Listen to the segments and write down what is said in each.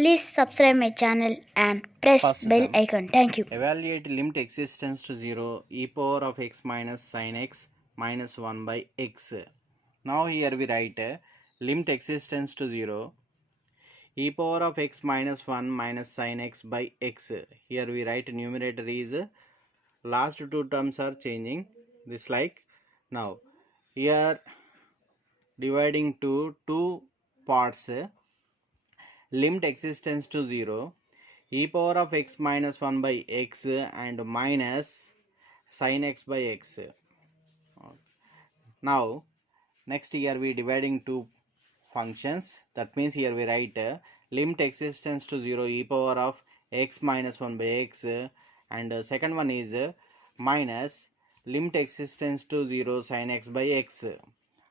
Please subscribe my channel and press First bell sum. icon. Thank you. Evaluate limit existence to 0 e power of x minus sin x minus 1 by x. Now here we write limit existence to 0 e power of x minus 1 minus sin x by x. Here we write numerator is last two terms are changing this like now. Here dividing to two parts limit existence to 0 e power of x minus 1 by x and minus sin x by x. Now next here we dividing two functions, that means here we write limit existence to 0 e power of x minus 1 by x and second one is minus limit existence to 0 sin x by x.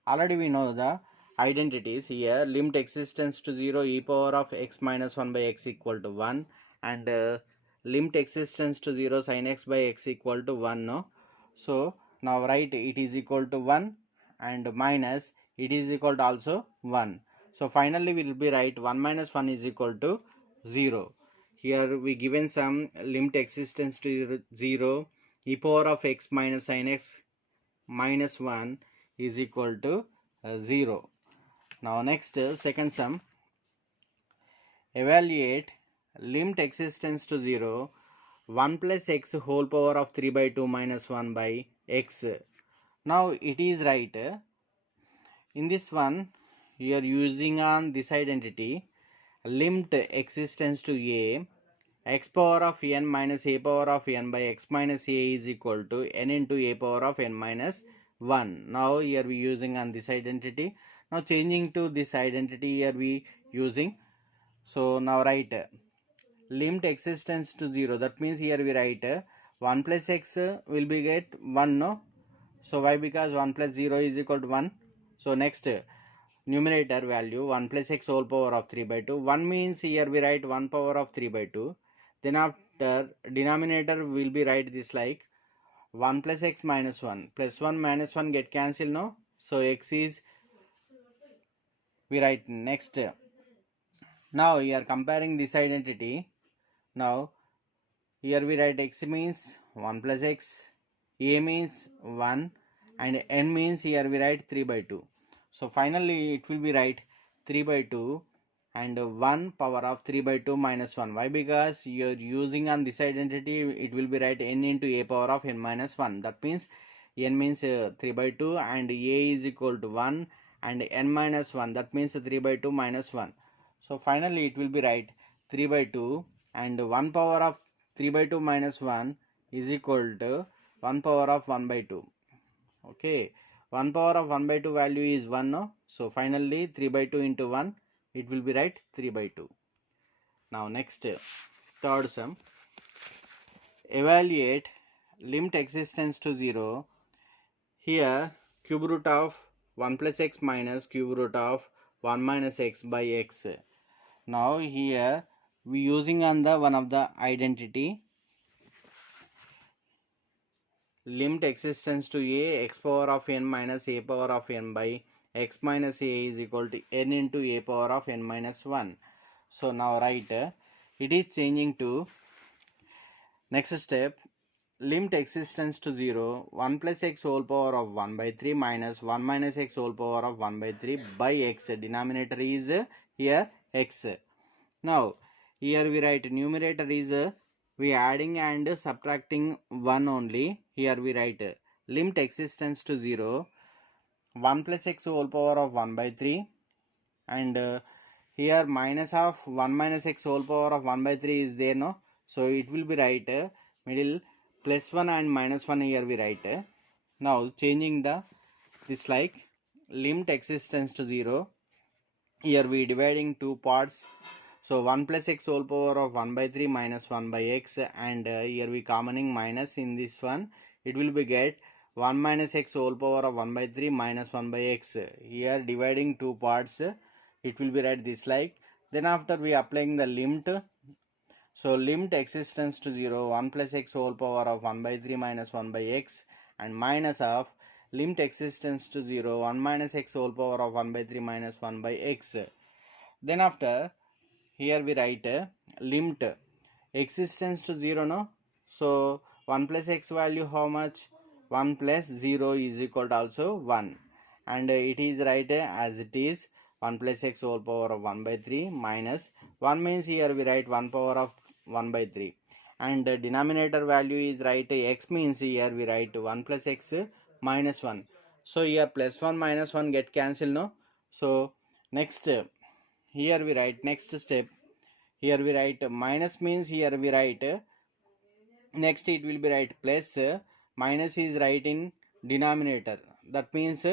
Already we know the identities here. Limit existence to 0 e power of x minus 1 by x equal to 1 and limit existence to 0 sin x by x equal to 1, no? So now write it is equal to 1 and minus it is equal to also 1. So finally we will be write 1 minus 1 is equal to 0. Here we given some limit existence to 0 e power of x minus sin x minus 1 is equal to 0. Now next second sum, evaluate limit existence to 0 1 plus x whole power of 3 by 2 minus 1 by x. Now it is right. In this one we are using on this identity limit existence to a x power of n minus a power of n by x minus a is equal to n into a power of n minus 1. Now here we using on this identity. Now changing to this identity here we using. So now write limit existence to 0, that means here we write 1 plus x will be get 1, no? So why? Because 1 plus 0 is equal to 1. So next numerator value 1 plus x whole power of 3 by 2. 1 means here we write 1 power of 3 by 2. Then after denominator will be write this like 1 plus x minus 1 plus 1 minus 1 get cancelled, no? So x is we write next. Now we are comparing this identity. Now here we write x means 1 plus x, a means 1 and n means here we write 3 by 2. So finally it will be right 3 by 2 and 1 power of 3 by 2 minus 1. Why? Because you are using on this identity it will be right n into a power of n minus 1. That means n means 3 by 2 and a is equal to 1 and n minus 1. That means 3 by 2 minus 1. So finally it will be right 3 by 2 and 1 power of 3 by 2 minus 1 is equal to 1 power of 1 by 2. Okay, 1 power of 1 by 2 value is 1, no? So finally 3 by 2 into 1 it will be right 3 by 2. Now next third sum, evaluate limit existence to 0. Here cube root of 1 plus x minus cube root of 1 minus x by x. Now here we using on the one of the identity limit existence to a x power of n minus a power of n by x minus a is equal to n into a power of n minus 1. So now write it is changing to next step limit existence to 0 1 plus x whole power of 1 by 3 minus 1 minus x whole power of 1 by 3 by x. Denominator is here x. Now here we write numerator is we adding and subtracting 1 only. Here we write limit existence to 0 1 plus x whole power of 1 by 3 and here minus of 1 minus x whole power of 1 by 3 is there, no? So it will be right middle plus 1 and minus 1 here we write. Now changing the this like limit existence to 0. Here we dividing two parts. So 1 plus x whole power of 1 by 3 minus 1 by x and here we commoning minus in this one. It will be get 1 minus x whole power of 1 by 3 minus 1 by x. Here dividing two parts. It will be right this like. Then after we applying the limit. So limit existence to 0 1 plus x whole power of 1 by 3 minus 1 by x and minus of limit existence to 0 1 minus x whole power of 1 by 3 minus 1 by x. Then after here we write limit existence to 0, no? So 1 plus x value how much? 1 plus 0 is equal to also 1, and it is right as it is 1 plus x whole power of 1 by 3 minus 1 means here we write 1 power of 1 by 3, and denominator value is right x means here we write 1 plus x minus 1. So here plus 1 minus 1 get cancelled, no? So next here we write next step, here we write minus means here we write next it will be right plus minus is right in denominator, that means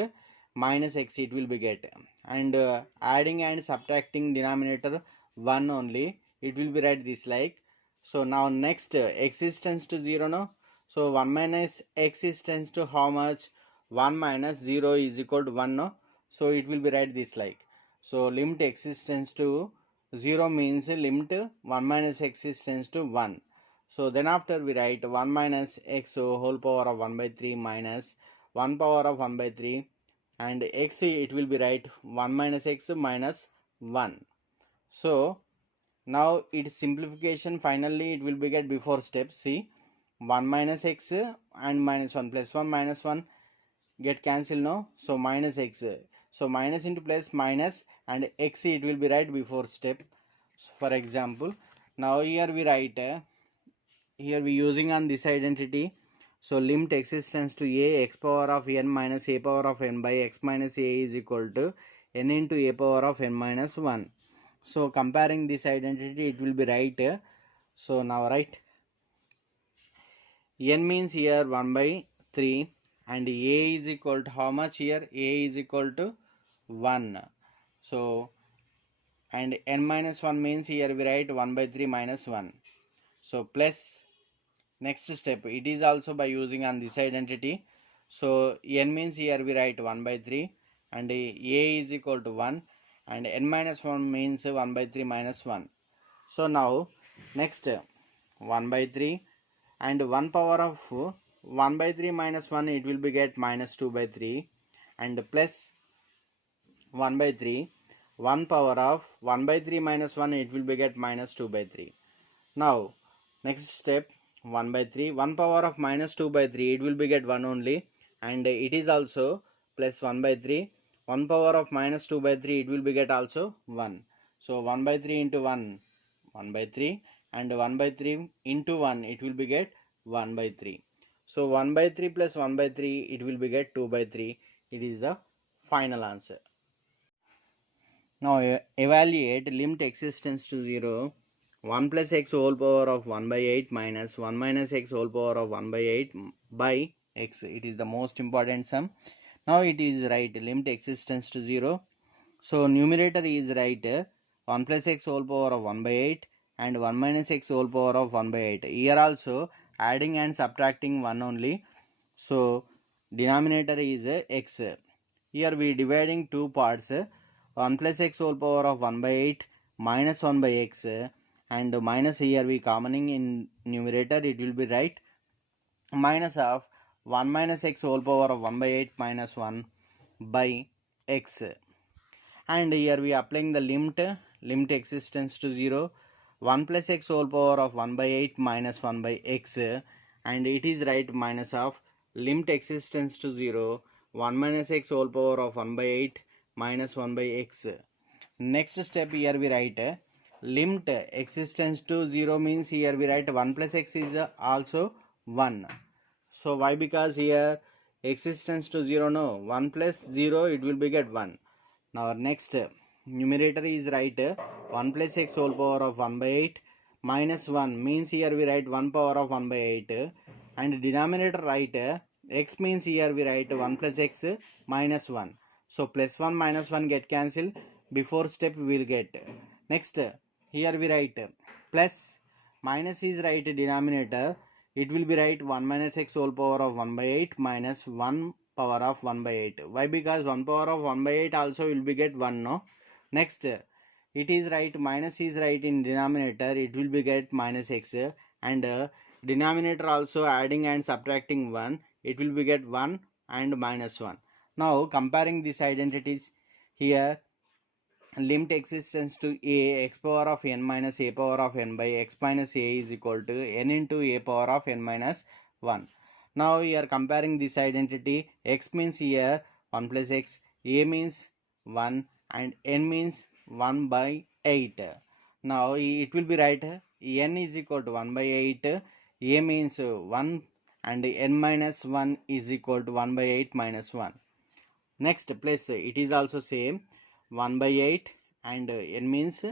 minus x it will be get, and adding and subtracting denominator 1 only, it will be right this like. So now next existence to 0, no? So 1 minus existence to how much? 1 minus 0 is equal to 1, no? So it will be right this like. So limit existence to 0 means limit 1 minus existence to 1. So then after we write 1 minus x whole power of 1 by 3 minus 1 power of 1 by 3, and x it will be right 1 minus x minus 1. So now its simplification finally it will be get before step. See 1 minus x and minus 1 plus 1 minus 1 get cancelled, no? So minus x, so minus into plus minus, and x it will be right before step. So for example, now here we write here we using on this identity. So limit existence to a x power of n minus a power of n by x minus a is equal to n into a power of n minus 1. So comparing this identity it will be right. So now write n means here 1 by 3, and a is equal to how much? Here a is equal to 1. So and n minus 1 means here we write 1 by 3 minus 1. So plus next step it is also by using on this identity. So n means here we write 1 by 3, and a is equal to 1, and n minus 1 means 1 by 3 minus 1. So now next 1 by 3 and 1 power of 1 by 3 minus 1 it will be get minus 2 by 3, and plus 1 by 3 1 power of 1 by 3 minus 1 it will be get minus 2 by 3. Now next step 1 by 3 1 power of minus 2 by 3 it will be get 1 only, and it is also plus 1 by 3 1 power of minus 2 by 3 it will be get also 1. So 1 by 3 into 1 1 by 3, and 1 by 3 into 1 it will be get 1 by 3. So 1 by 3 plus 1 by 3 it will be get 2 by 3. It is the final answer. Now evaluate limit existence to 0 1 plus x whole power of 1 by 8 minus 1 minus x whole power of 1 by 8 by x. It is the most important sum. Now it is right limit existence to 0. So numerator is right 1 plus x whole power of 1 by 8 and 1 minus x whole power of 1 by 8. Here also adding and subtracting 1 only. So denominator is x. Here we dividing two parts 1 plus x whole power of 1 by 8 minus 1 by x, and minus here we commoning in numerator, it will be right minus of 1 minus x whole power of 1 by 8 minus 1 by x, and here we applying the limit existence to 0 1 plus x whole power of 1 by 8 minus 1 by x, and it is right minus of limit existence to 0 1 minus x whole power of 1 by 8 minus 1 by x. Next step here we write limit existence to 0 means here we write 1 plus x is also 1. So why? Because here existence to 0, no, 1 plus 0 it will be get 1. Now next numerator is right 1 plus x whole power of 1 by 8 minus 1 means here we write 1 power of 1 by 8, and denominator right x means here we write 1 plus x minus 1. So plus 1 minus 1 get cancelled, before step we will get. Next here we write plus minus is right denominator, it will be right 1 minus x whole power of 1 by 8 minus 1 power of 1 by 8. Why? Because 1 power of 1 by 8 also will be get 1, no? Next it is right minus is right in denominator, it will be get minus x, and denominator also adding and subtracting 1, it will be get 1 and minus 1. Now comparing these identities, here limit existence to a x power of n minus a power of n by x minus a is equal to n into a power of n minus 1. Now we are comparing this identity. X means here 1 plus x, a means 1 and n means 1 by 8. Now it will be right, n is equal to 1 by 8, a means 1 and n minus 1 is equal to 1 by 8 minus 1. Next place it is also same, 1 by 8 and n means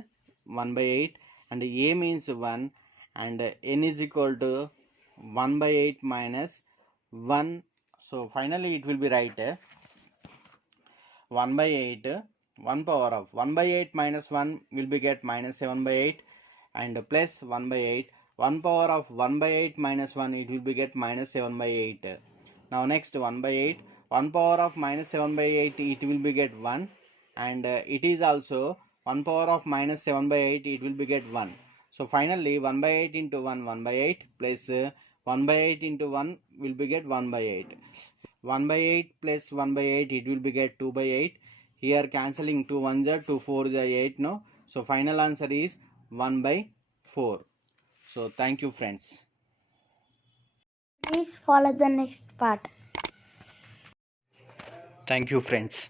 1 by 8 and a means 1 and n is equal to 1 by 8 minus 1. So finally it will be right, 1 by 8, 1 power of 1 by 8 minus 1 will be get minus 7 by 8 and plus 1 by 8, 1 power of 1 by 8 minus 1 it will be get minus 7 by 8. Now next 1 by 8, 1 power of minus 7 by 8 it will be get 1 and it is also 1 power of minus 7 by 8 it will be get 1. So finally 1 by 8 into 1 by 8 plus 1 by 8 into 1 will be get 1 by 8. 1 by 8 plus 1 by 8 it will be get 2 by 8. Here cancelling 2 1s are 2 4s are 8 no. So final answer is 1 by 4. So thank you friends. Please follow the next part. Thank you friends.